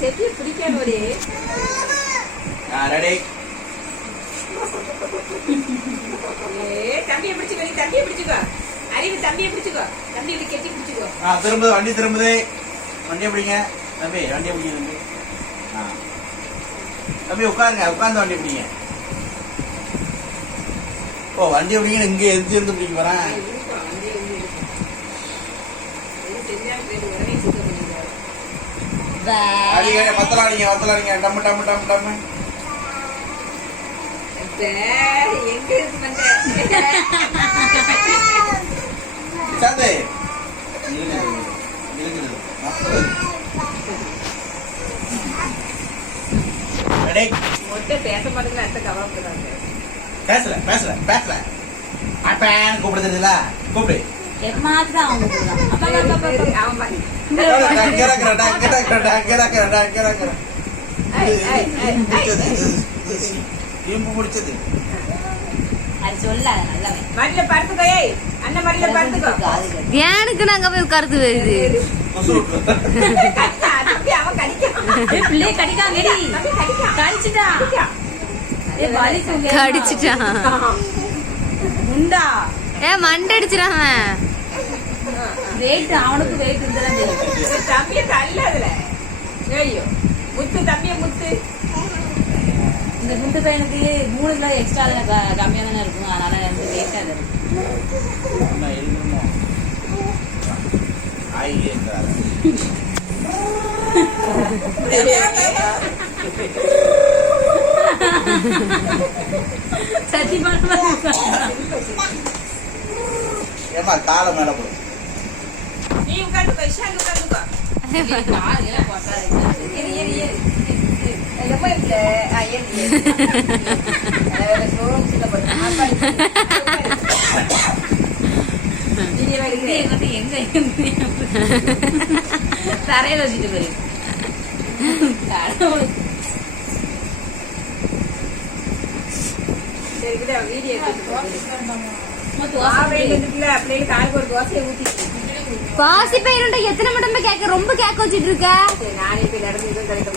செட்டி பிடிக்கணும் ஒரே ரெடி. தம்பியை பிடிச்சுக்கோ, நீ தம்பியை பிடிச்சுக்கோ. அறிவு தம்பியை பிடிச்சுக்கோ, தம்பி இப்படி கெட்டி பிடிச்சுக்கோ. திரும்புது, வண்டி திரும்புது. வண்டியை பிடிங்க தம்பி, வண்டியை பிடிங்க தம்பி. தம்பி உட்காருங்க, உட்கார்ந்து வண்டி பிடிங்க. ஓ வண்டியை பிடிங்க, இங்கே எதிர்த்து இருந்து பிடிக்க போறேன். வத்தலாடிங்க வத்தலாடிங்க, டம்மு டம்மு டம்மு டம்மு. எங்க இருக்கு சாந்து மொட்டை பேச மாட்டேங்குது. அடுத்த கவலைப்படுறாங்க. பேசல பேசல பேசல அப்பேன் கூப்பிடுறதுல கூப்பிடு. முடிச்சது ஏனுக்கு நாங்க போய் உட்கார்ந்து வருது கடிச்சிட்டான். மண்டடிச்சிடாம வெயிட் அவனுக்கு வெயிட் தம்பிய தள்ள அதுல. ஐயோ முத்து தம்பிய முத்து. இந்த குண்டு பையனுக்கு 3 கிலோ எக்ஸ்ட்ரா கம்மியா தானே இருக்கும். அதனால வந்து வெயிட்டா இருக்கும். ஏமா கால மேல போடு. நீ உட்கார்ந்து வைஷால் உட்கார்ந்துக்கோ. ஏறி ஏறி ஏறி எப்ப இல்ல ஏறி ஏறி ஷோரூம் சில போடு. நீங்க வேலைக்கு எங்க தரையில வச்சுட்டு போறீங்க. பாசி பயிர் எத்தனை மட்டும் கேட்க ரொம்ப கேட்க வச்சிட்டு இருக்க. நானே போய் நடந்து கிடைக்க